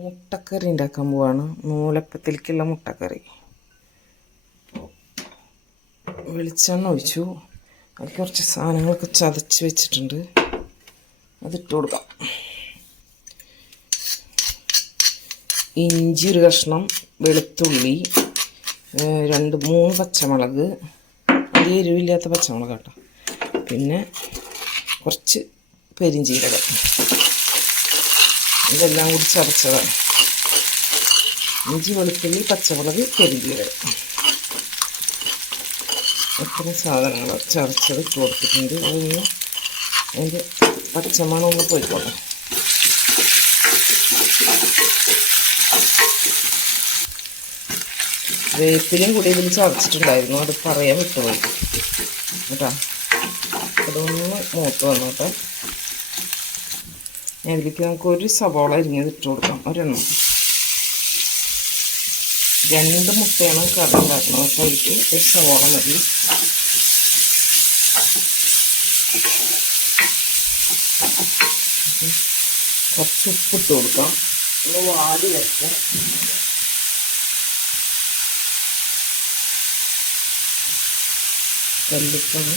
മുട്ടക്കറി ഉണ്ടാക്കാൻ പോവാണ്. നൂലപ്പത്തിലേക്കുള്ള മുട്ടക്കറി. വെളിച്ചെണ്ണ ഒഴിച്ചു. അത് കുറച്ച് സാധനങ്ങളൊക്കെ ചതച്ച് വെച്ചിട്ടുണ്ട്, അതിട്ട് കൊടുക്കാം. ഇഞ്ചി ഒരു കഷ്ണം, വെളുത്തുള്ളി, 2-3 പച്ചമുളക്, അത് എരിവില്ലാത്ത പച്ചമുളക് കേട്ടോ. പിന്നെ കുറച്ച് പെരിഞ്ചീരകം. ഇതെല്ലാം കൂടി ചതച്ചതാണ്. ഇഞ്ചി, വെളുത്തുള്ളി, പച്ചമുളക്, പെരിഞ്ചീരകം, ഇത്രയും സാധനങ്ങൾ ചതച്ചത് ഇട്ട് കൊടുത്തിട്ടുണ്ട്. അതൊന്ന് അതിൻ്റെ പച്ചമണം ഒന്ന് പോയിക്കോട്ടെ. വേപ്പിലും കൂടി ഇതിൽ ചതച്ചിട്ടുണ്ടായിരുന്നു, അത് പറയാൻ വിട്ടുപോയി കേട്ടോ. അതൊന്ന് മൂത്ത് വന്നോട്ടെ. അതിലേക്ക് നമുക്ക് ഒരു സവാള അരിഞ്ഞത് ഇട്ട് കൊടുക്കാം. ഒരെണ്ണം. 2 മുട്ടയാണ് കറി ഉണ്ടാക്കുന്നത്. അപ്പോൾ അതിലേക്ക് ഒരു സവാള മതി. കുറച്ച് ഉപ്പിട്ട് കൊടുക്കാം. ഒന്ന് വാടി വെക്കാം. കല്ലിപ്പാണ്.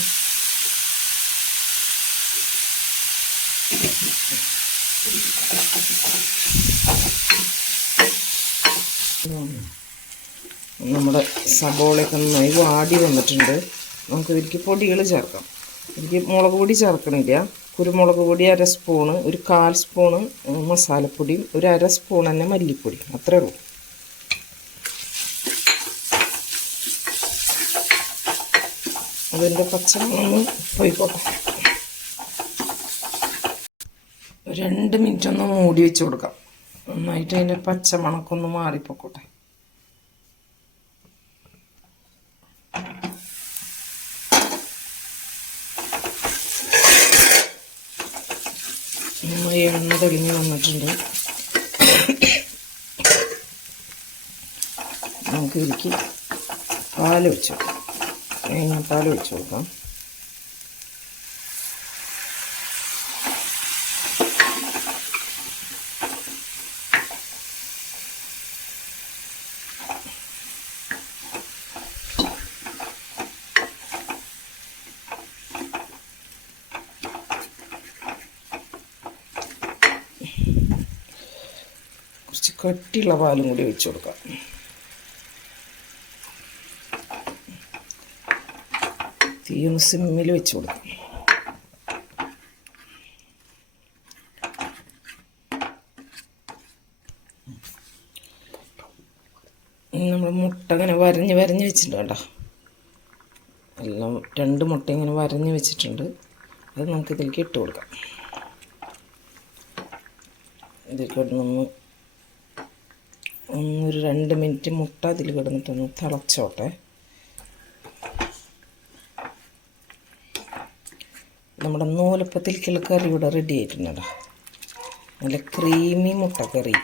നമ്മുടെ സബോളയൊക്കെ നന്നായി വാടി വന്നിട്ടുണ്ട്. നമുക്ക് ഇതിലേക്ക് പൊടികൾ ചേർക്കാം. ഇതിലേക്ക് മുളക് പൊടി ചേർക്കണില്ല. കുരുമുളക് പൊടി 1/2 സ്പൂണ്, ഒരു 1/4 സ്പൂണ് മസാലപ്പൊടിയും, ഒരു 1/2 സ്പൂൺ തന്നെ മല്ലിപ്പൊടി, അത്രേ ഉള്ളൂ. അതിൻ്റെ പച്ചമണം പോയിക്കോട്ടെ. 2 മിനിറ്റ് ഒന്ന് മൂടി വെച്ച് കൊടുക്കാം. നന്നായിട്ട് അതിൻ്റെ പച്ചമണമൊക്കെ ഒന്ന് മാറിപ്പോക്കോട്ടെ. എണ്ണ തെളിഞ്ഞ് വന്നിട്ടുണ്ട്. നമുക്ക് ഇതിലേക്ക് പാൽ വെച്ച് കൊടുക്കാം. തേങ്ങാപ്പാൽ വെച്ച് കൊടുക്കാം. കുറച്ച് കട്ടിയുള്ള പാലും കൂടി വെച്ച് കൊടുക്കാം. തീയൊന്ന് സിമ്മിൽ വെച്ച് കൊടുക്കാം. നമ്മൾ മുട്ട ഇങ്ങനെ വരഞ്ഞ് വെച്ചിട്ടുണ്ട് കേട്ടോ. എല്ലാം 2 മുട്ട ഇങ്ങനെ വരഞ്ഞ് വെച്ചിട്ടുണ്ട്. അത് നമുക്ക് ഇതിലേക്ക് ഇട്ട് കൊടുക്കാം. ഇതിൽ ഒരു 2 മിനിറ്റ് മുട്ട അതിൽ കിടന്നിട്ടൊന്ന് തിളച്ചോട്ടെ. നമ്മുടെ നൂലപ്പത്തിലേക്കുള്ള കറി ഇവിടെ റെഡി ആയിട്ടുണ്ട്. നല്ല ക്രീമി മുട്ടക്കറി.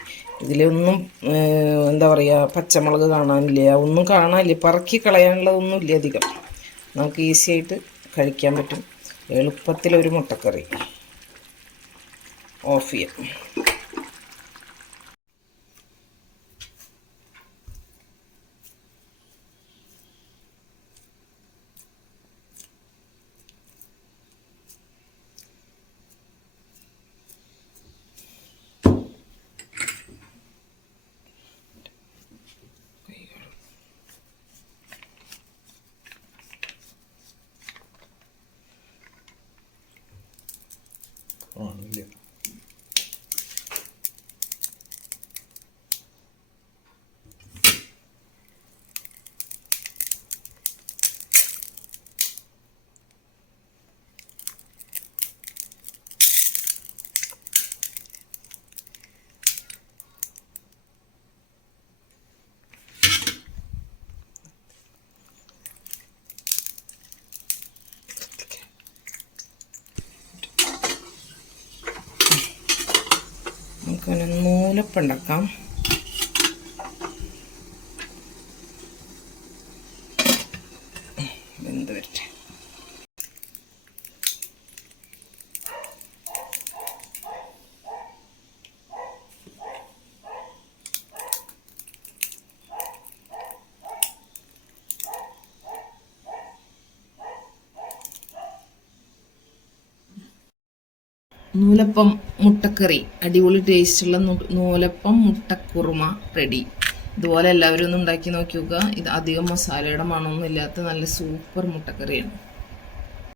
ഇതിലൊന്നും എന്താ പറയുക, പച്ചമുളക് കാണാനില്ല, ഒന്നും കാണാനില്ല, പറക്കി കളയാനുള്ളതൊന്നും ഇല്ല അധികം. നമുക്ക് ഈസി ആയിട്ട് കഴിക്കാൻ പറ്റും. എളുപ്പത്തിലൊരു മുട്ടക്കറി. ഓഫ് ചെയ്യാം. ഇല്ല. നമുക്കങ്ങനെ നൂലപ്പം ഉണ്ടാക്കാം. വെന്ത് വരട്ടെ. നൂലപ്പം മുട്ടക്കറി, അടിപൊളി ടേസ്റ്റുള്ള നൂലപ്പം മുട്ടക്കുറുമ റെഡി. ഇതുപോലെ എല്ലാവരും ഒന്ന് ഉണ്ടാക്കി നോക്കി നോക്കുക. ഇത് അധികം മസാലയുടെ മണമൊന്നും ഇല്ലാത്ത നല്ല സൂപ്പർ മുട്ടക്കറിയാണ്.